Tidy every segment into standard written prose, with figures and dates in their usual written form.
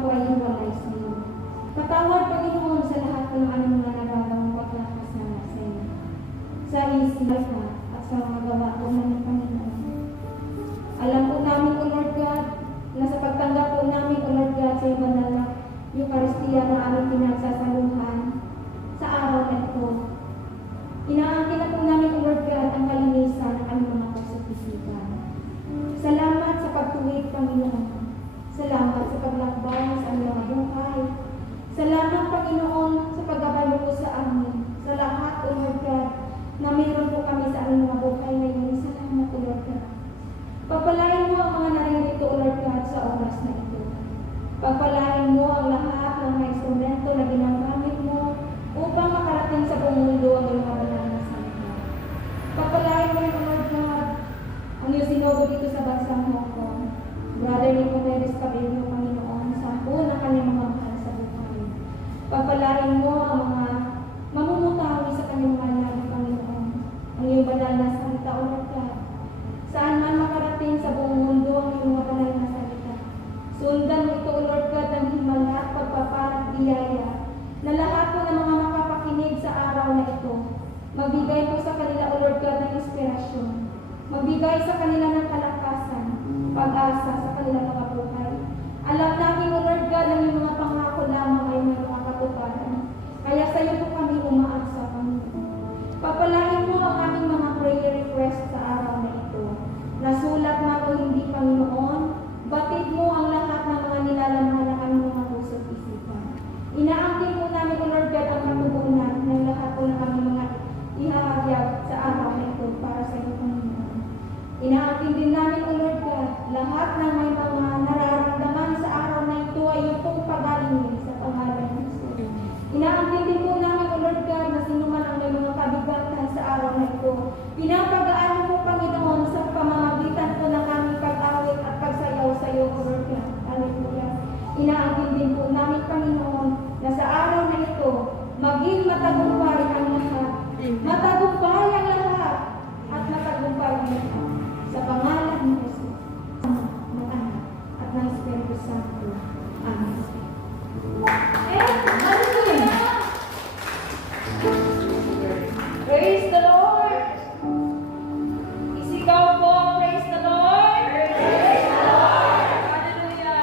po ay hiwalay sa iyo. Patawad, Panginoon, sa lahat ng aming mga nagagawang pagkakasala sa iyo. Sa isip at sa mga gawa po namin, Panginoon. Alam po namin, O Lord God, na sa pagtanggap po namin, O Lord God, sa iyo banal na Eucharistia na aming pinagsasaluhan sa araw na ito. Inaangkin na po namin, O Lord God, ang kalinisan ng aming mga puso-isipan. Salamat sa pagtuwid, Panginoon. Salamat sa paglakbay sa aming mga buhay. Salamat, Panginoon, sa paggabalo po sa amin. Sa lahat, O Lord God, na mayroon po kami sa aming mga buhay ngayon. Salamat, O Lord God. Pagpalain mo ang mga naririto, O Lord God, sa oras na ito. Pagpalain mo ang lahat ng mga instrumento na ginagamit mo upang makarating sa buong mundo ang iyong mabanal na salita. Pagpalain mo rin, O Lord God, ang iyong sinogo dito sa bansang Hong Kong. Brother Nico Perez Cabello, Panginoon, sampu na kanyang mga mahal sa buhay. Pagpalain mo ang mga mamumutawi sa kanyang mga labi, Panginoon. Ang iyong banal na salita, O Lord God. Saan man makarating sa buong mundo ang iyong mga banal na salita. Sundan mo ito, O Lord God, ng himala at pagpapalat biyaya na lahat po ng mga makapakinig sa araw na ito. Magbigay po sa kanila, O Lord God, ng inspirasyon. Magbigay sa kanila ng kalakasan, pag-asa sa kanilang mga buhay. Alam namin, O Lord God, ang iyong mga pangako lamang ay may mga katuparan. Kaya sa iyo po kami umaasa, Panginoon. Papalain mo ang aming mga prayer request sa araw na ito. Nasulat man o hindi, Panginoon, batid mo ang lahat ng mga nilalamhan ng aming mga puso at isipan. Inaangkin po namin, O Lord God, ang katugunan ng lahat po ng aming mga ihahayag sa araw na ito para sa iyo, Panginoon. Inaangkin din namin, O Lord God, lahat ng may mga nararamdaman sa araw na ito ay iyong pong pagalingin sa pangalan ng Jesus. Inaangkin din po namin, O Lord God, na sinuman ang may mga kabigatan sa araw na ito. Pinapagaan mo, Panginoon, sa pamamagitan po ng aming pag-awit at pagsayaw sa iyo, O Lord God. Hallelujah. Inaangkin din po namin, Panginoon, na sa araw na ito, maging matagumpay ang lahat. Matagumpay ang lahat at matagumpay ang lahat. Sa pangalan ni Jesus, ng Anak at ng Espiritu Santo. Amen. Hallelujah! Praise the Lord! Isigaw po, praise the Lord! Praise the Lord! Hallelujah!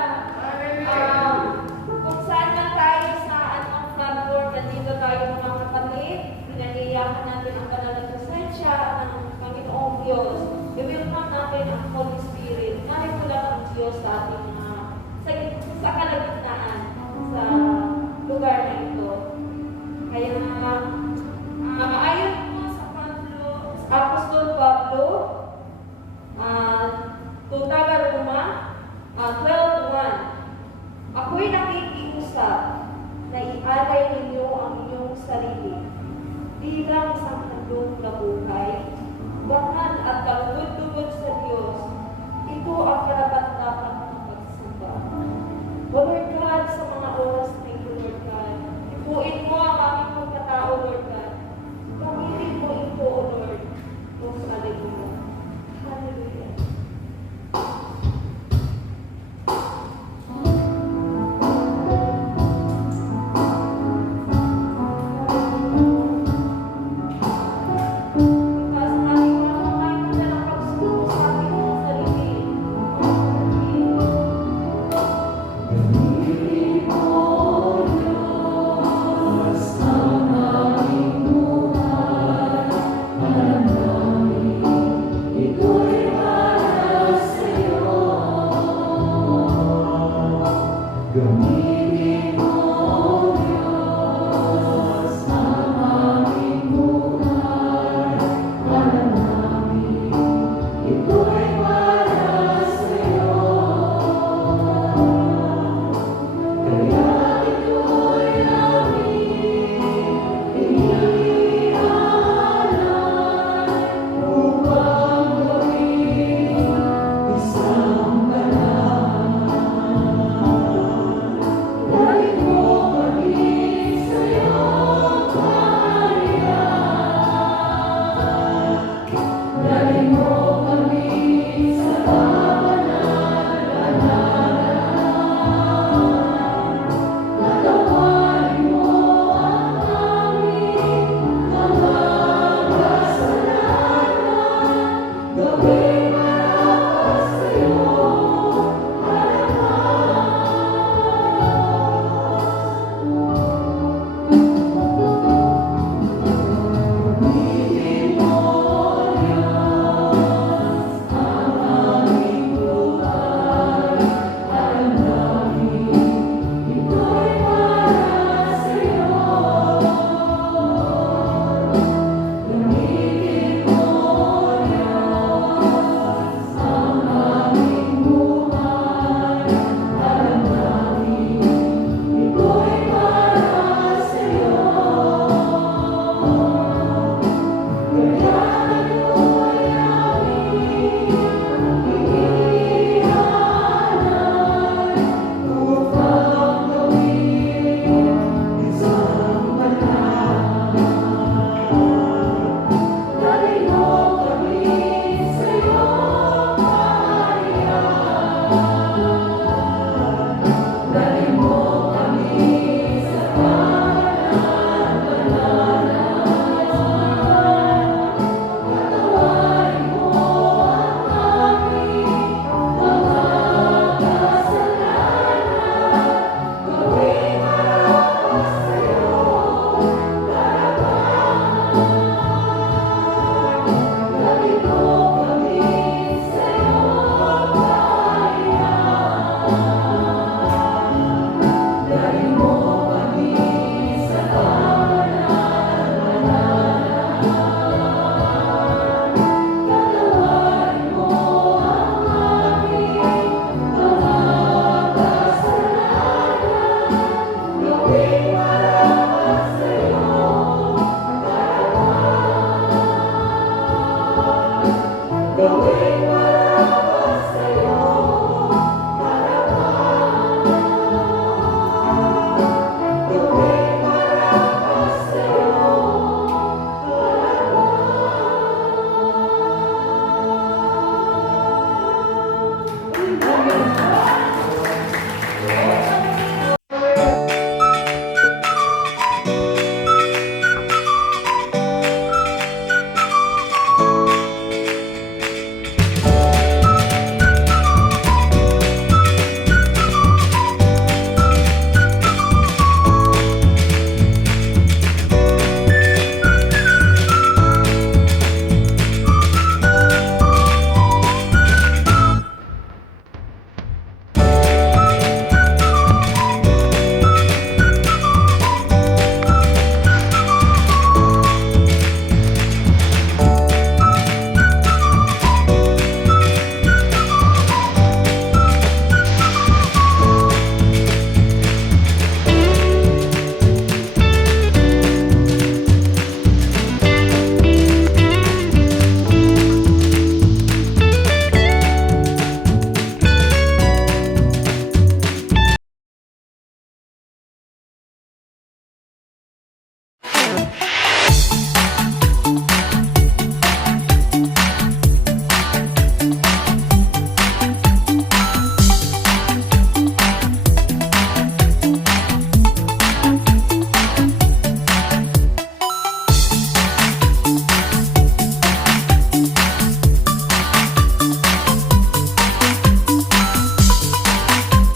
Kung saan man tayo sa platform, nandito tayo mga kapatid, pinaniyakan natin ang banal na presensya ng Panginoong Diyos. I-welcome natin ang Holy Spirit. Narito lang ang Diyos sa ating sa kalagitnaan sa lugar na ito. Kaya ayon po sa Apostol Pablo, Taga Roma 12:1, ako'y nakikiusap na ialay ninyo ang inyong sarili bilang isang handog na buhay, banal at kalugod-lugod sa Diyos. Ito ang karapat-dapat ng pagsamba. O Lord God, sa mga oras na ito, Lord God, ipuin mo ang aming pagkatao, Lord God. Gamitin mo ito, O Lord. O Hallelujah. Hallelujah. Gamitin